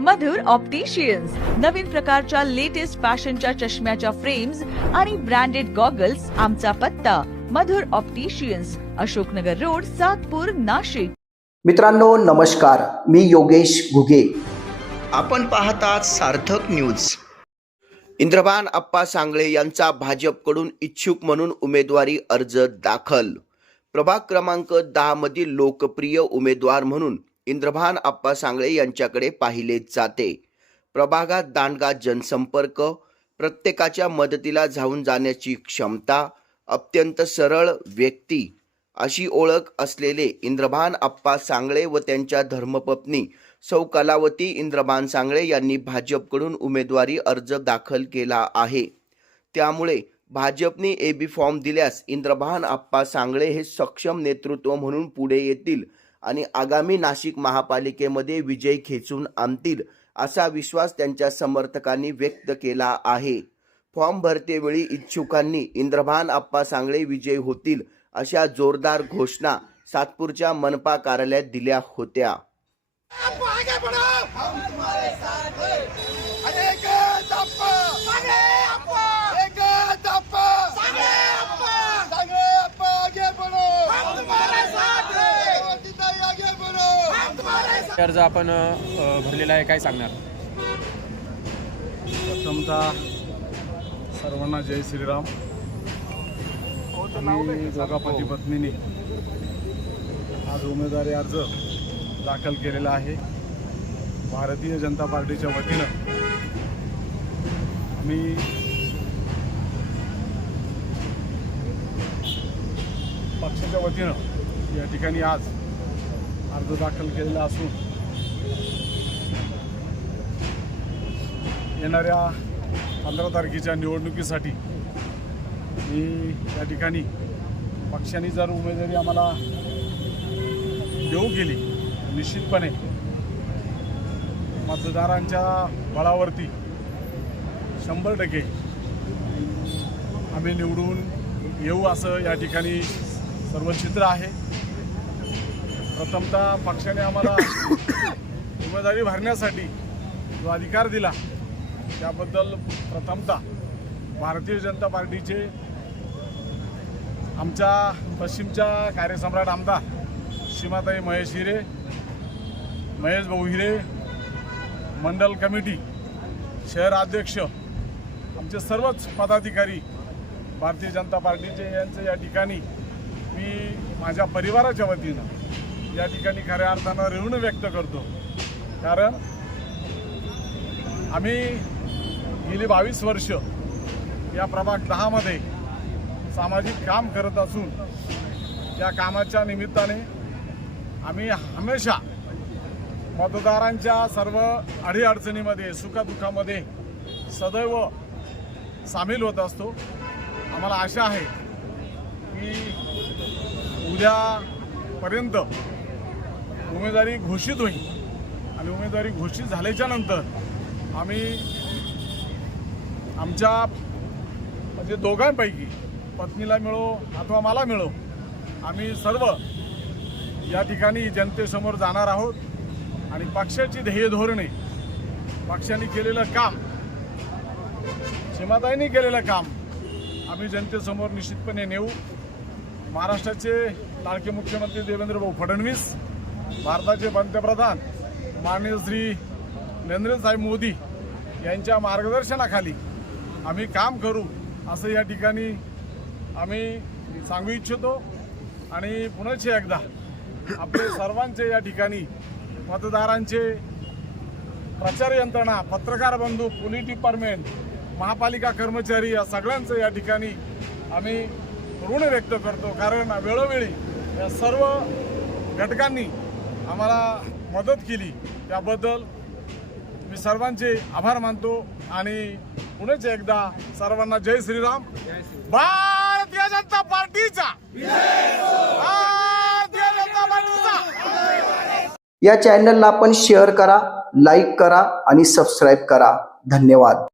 मधुर opticians नवीन प्रकारच्या latest फॅशनच्या चष्म्याच्या फ्रेम्स आणि ब्रँडेड गॉगल्स आमचा पत्ता. Madhur opticians Ashoknagar road Satpur Nashik. मित्रांनो नमस्कार. मी योगेश घुगे. आपण पाहतात सार्थक न्यूज इंद्रबान अप्पा सांगळे यांचा भाजपकडून इच्छुक म्हणून उमेदवारी अर्ज दाखल. प्रभाग क्रमांक दहा मधील लोकप्रिय उमेदवार म्हणून इंद्रभान अप्पा सांगळे यांच्याकडे पाहिले जाते. प्रभागात दांडगा जनसंपर्क प्रत्येकाच्या मदतीला धावून जाण्याची क्षमता अत्यंत सरळ व्यक्ती अशी ओळख असलेले इंद्रभान अप्पा सांगळे व त्यांच्या धर्मपत्नी सौ कलावती इंद्रभान सांगळे यांनी भाजपकडून उमेदवारी अर्ज दाखल केला आहे. त्यामुळे भाजपने ए बी फॉर्म दिल्यास इंद्रभान आप्पा सांगळे हे सक्षम नेतृत्व म्हणून पुढे येतील आणि आगामी नाशिक महापालिकेमध्ये विजय खेचून आणतील असा विश्वास त्यांच्या समर्थकांनी व्यक्त केला आहे. फॉर्म भरतेवेळी इच्छुकांनी इंद्रभान आप्पा सांगळे विजयी होतील अशा जोरदार घोषणा सातपूरच्या मनपा कार्यालयात दिल्या होत्या. कर्ज अर्ज आपण भरलेला आहे काय सांगणार? प्रथमतः सर्वांना जय श्रीराम. आम्ही दोघा पती पत्नीने आज उमेदवारी अर्ज दाखल केलेला आहे. भारतीय जनता पार्टीच्या वतीनं आम्ही पक्षाच्या वतीनं या ठिकाणी आज अर्ज दाखल केलेला असून येणाऱ्या पंधरा तारखेच्या निवडणुकीसाठी मी या ठिकाणी पक्षाने जर उमेदवारी आम्हाला देऊ केली निश्चितपणे मतदारांच्या बळावरती शंभर टक्के आम्ही निवडून येऊ असं या ठिकाणी सर्व चित्र आहे. प्रथमतः पक्षाने आम्हाला उमेदवारी भरण्यासाठी जो अधिकार दिला त्याबद्दल प्रथमतः भारतीय जनता पार्टीचे आमच्या पश्चिमच्या कार्यसम्राट आमदार सीमाताई महेश हिरे महेश भाऊ हिरे मंडल कमिटी शहर अध्यक्ष आमचे सर्वच पदाधिकारी भारतीय जनता पार्टीचे यांचं या ठिकाणी मी माझ्या परिवाराच्या वतीनं या ठिकाणी खऱ्या अर्थानं ऋण व्यक्त करतो. कारण आम्ही गेली बावीस वर्ष या प्रभाग दहामध्ये सामाजिक काम करत असून या कामाच्या निमित्ताने आम्ही हमेशा मतदारांच्या सर्व अडीअडचणीमध्ये सुखदुःखामध्ये सदैव सामील होत असतो. आम्हाला आशा आहे की उद्यापर्यंत उमेदवारी घोषित होईल. आणि उमेदवारी घोषित झाल्याच्यानंतर आम्ही आमच्या म्हणजे दोघांपैकी पत्नीला मिळो अथवा मला मिळो आम्ही सर्व या ठिकाणी जनतेसमोर जाणार आहोत. आणि पक्षाची ध्येय धोरणे पक्षाने केलेलं काम सीमाताईंनी केलेलं काम आम्ही जनतेसमोर निश्चितपणे नेऊ. महाराष्ट्राचे लाडके मुख्यमंत्री देवेंद्र भाऊ फडणवीस भारताचे पंतप्रधान माननीय श्री नरेंद्रसाहेब मोदी यांच्या मार्गदर्शनाखाली आम्ही काम करू असं या ठिकाणी आम्ही सांगू इच्छितो. आणि पुनश्च एकदा आपले सर्वांचे या ठिकाणी मतदारांचे प्रचार यंत्रणा पत्रकार बंधू पोलीस डिपार्टमेंट महापालिका कर्मचारी या सगळ्यांचं या ठिकाणी आम्ही ऋण व्यक्त करतो. कारण वेळोवेळी या सर्व घटकांनी आम्हाला मदत केली त्याबद्दल मी सर्वांचे आभार मानतो आणि पुन्हा एकदा सर्वांना जय श्रीराम. भारतीय जनता पार्टीचा! भारतीय जनता पार्टीचा! या चॅनलला आपण शेअर करा लाईक करा आणि सबस्क्राईब करा. धन्यवाद.